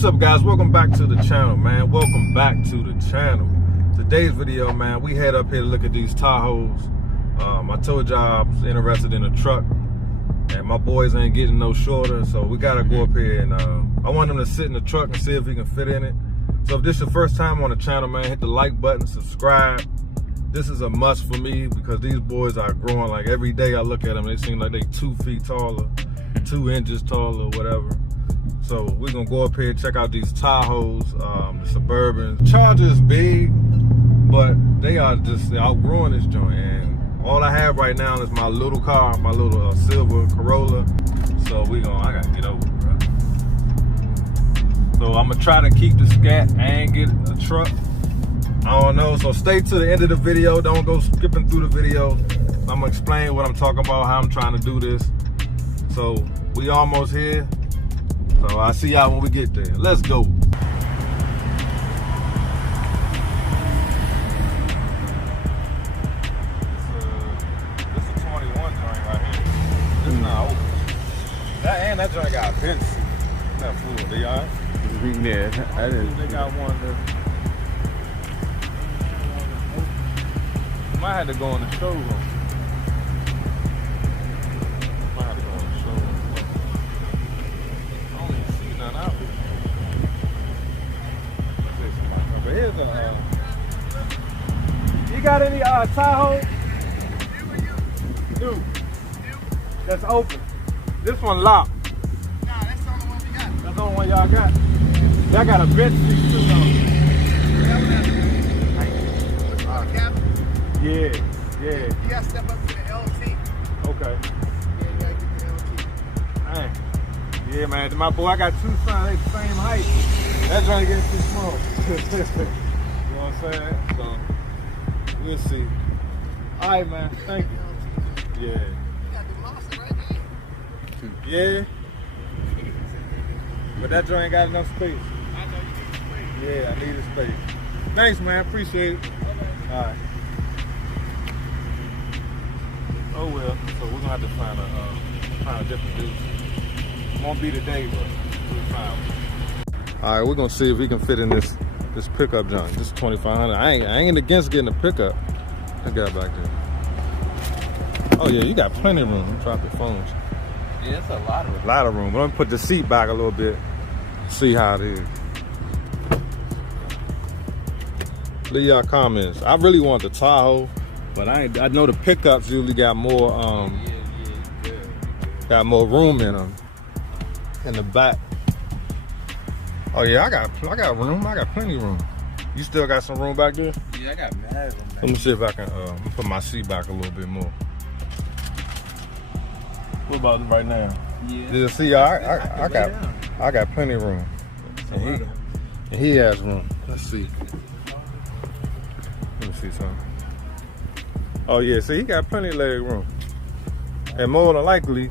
What's up, guys? Welcome back to the channel, man. Welcome back to the channel. Today's video, man, we head up here to look at these Tahoes. I told y'all I was interested in a truck, and my boys ain't getting no shorter, so we gotta go up here and I want them to sit in the truck and see if he can fit in it. So if this is your first time on the channel, man, hit the like button, subscribe. This is a must for me because these boys are growing. Like every day I look at them, they seem like they 2 feet taller, 2 inches taller, whatever. So we're gonna go up here and check out these Tahoes, the Suburbans. Charger is big, but they are just outgrowing this joint. And all I have right now is my little car, my little silver Corolla. So I gotta get over it, bro. So I'm gonna try to keep the Scat and get a truck. I don't know, so stay to the end of the video. Don't go skipping through the video. I'm gonna explain what I'm talking about, how I'm trying to do this. So we almost here. So I'll see y'all when we get there. Let's go. This is a 21 joint right here. This is not open. That joint got a bench seat. It's not full, they all right? Yeah, I didn't. They got one that might have to go in the showroom. Might have to go in the showroom. I don't even see none out here. But here's a. You got any Tahoe? New. That's open. This one locked. Nah, that's the only one we got. That's the only one y'all got. Y'all got a bench seat too, though. Yeah. You gotta step up to the LT. Okay. Yeah, you gotta get the LT. Dang. Yeah, man. My boy, I got 2 sons. They the same height. That joint getting too small. You know what I'm saying? So, we'll see. All right, man. Thank you. Yeah. You got the monster right there. Yeah. But that joint ain't got enough space. I know you need space. Yeah, I need a space. Thanks, man. Appreciate it. Okay. All right. Oh well, so we're gonna have to find a different dude. Won't be today, but we'll find one. All right, we're gonna see if we can fit in this pickup joint. This is 2500. I ain't against getting a pickup. That guy back there. Oh yeah, you got plenty of room. Drop your phones. Yeah, it's a lot of it. A lot of room. But let me put the seat back a little bit. See how it is. Leave y'all comments. I really want the Tahoe. But I know the pickups usually got more got more room in them in the back. Oh yeah, I got room. I got plenty of room. You still got some room back there? Yeah, I got mad room. Let me see if I can put my seat back a little bit more. What about right now? Yeah. See, I got plenty of room. And he has room. Let's see. Let me see something. Oh yeah, see, he got plenty of leg room. And more than likely,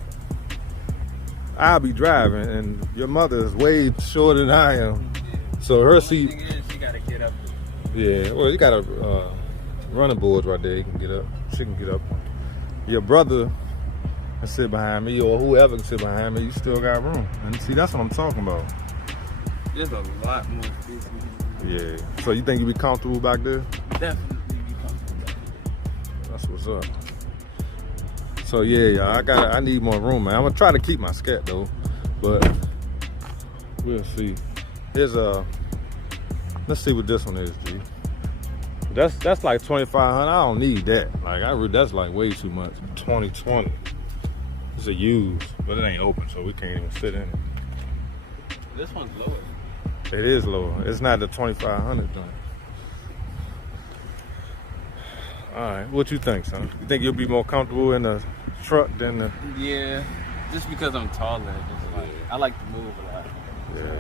I'll be driving, and your mother is way shorter than I am. So her seat. Thing is, she gotta get up. Yeah, well, you got a running board right there. You can get up. She can get up. Your brother can sit behind me, or whoever can sit behind me. You still got room. And see, that's what I'm talking about. There's a lot more space. Yeah. So you think you be comfortable back there? Definitely. That's what's up. So yeah, I need more room, man. I'm gonna try to keep my Scat though, but we'll see. Here's let's see what this one is, G. That's like 2,500. I don't need that. Like that's like way too much. 2020. It's a used, but it ain't open, so we can't even sit in it. This one's lower. It is lower. It's not the 2,500 joint. All right, what you think, son? You think you'll be more comfortable in the truck than the? Yeah, just because I'm taller. Just like, I like to move a lot. Yeah.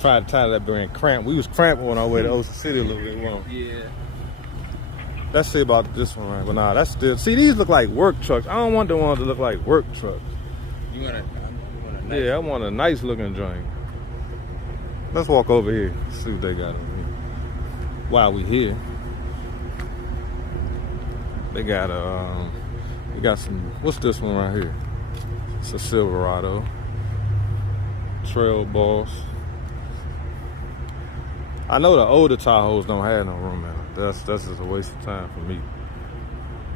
Try to tie that being cramped. We was cramped on our way to Ocean City a little bit. Yeah. Let's see about this one, right? But nah, that's still. See, these look like work trucks. I don't want the ones that look like work trucks. You want a nice Yeah, I want a nice looking joint. Let's walk over here, see what they got over here. While we here. They got some, what's this one right here? It's a Silverado. Trail Boss. I know the older Tahoes don't have no room in them. That's just a waste of time for me.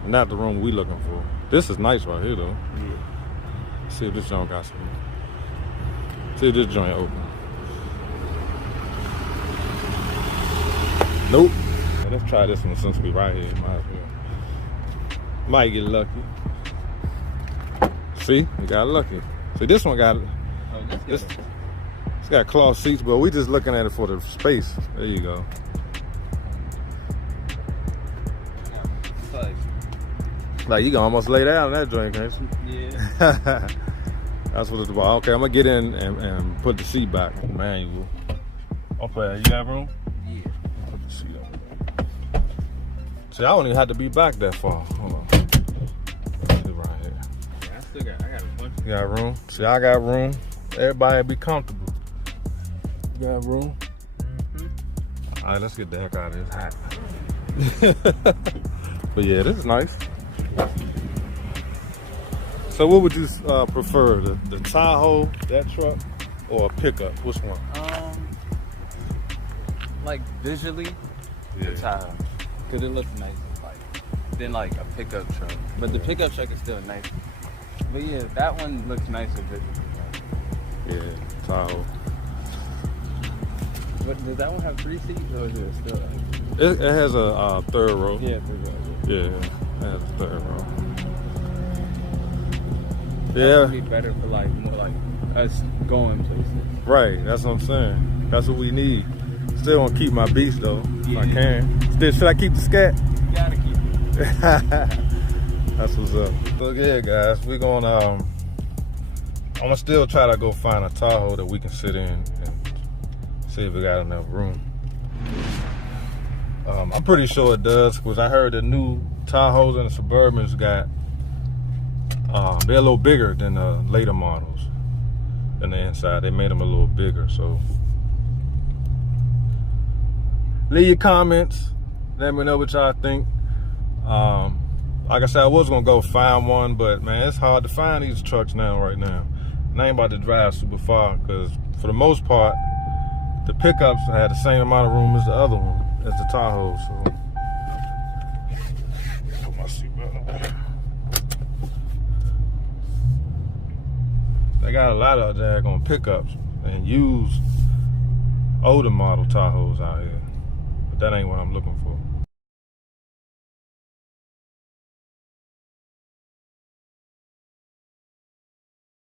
Not the room we looking for. This is nice right here though. Yeah. See if this joint got some. See if this joint open. Nope. Let's try this one since we right here. Might get lucky. See, we got lucky. See, this one got it's got cloth seats, but we just looking at it for the space. There you go. Like you can almost lay down in that joint, can't you? Yeah. That's what it's about. Okay, I'm gonna get in and put the seat back. Manual. Okay, you got room? Yeah. Put the seat up. See, I don't even have to be back that far. Hold on. Let's sit right here. Yeah, I got a bunch. You got room? See, I got room. Everybody be comfortable. You got room? Mm-hmm. All right, let's get the heck out of this hot. But yeah, this is nice. So what would you prefer, the Tahoe, that truck, or a pickup? Which one? Like visually, the Tahoe, cause it looks nice, like a pickup truck. But the pickup truck is still nice. But yeah, that one looks nicer visually. Yeah, Tahoe. But does that one have 3 seats, or is it still? It has a third row. Yeah, 3 rows. Yeah, it has a third row. That Yeah. would be better for like more like us going places. Right, that's what I'm saying. That's what we need. Still gonna keep my beast though, if I can. Should I keep the Scat? You gotta keep it. That's what's up. So yeah, guys, we're gonna I'm gonna still try to go find a Tahoe that we can sit in and see if we got enough room. I'm pretty sure it does, because I heard the new Tahoes and the Suburbans got they're a little bigger than the later models. Than the inside, they made them a little bigger. So leave your comments. Let me know what y'all think. Like I said, I was gonna go find one, but man, it's hard to find these trucks now, right now. And I ain't about to drive super far, because for the most part, the pickups had the same amount of room as the other one, as the Tahoe. So put my seatbelt on. They got a lot of daggone pickups and used older model Tahoes out here, but that ain't what I'm looking for.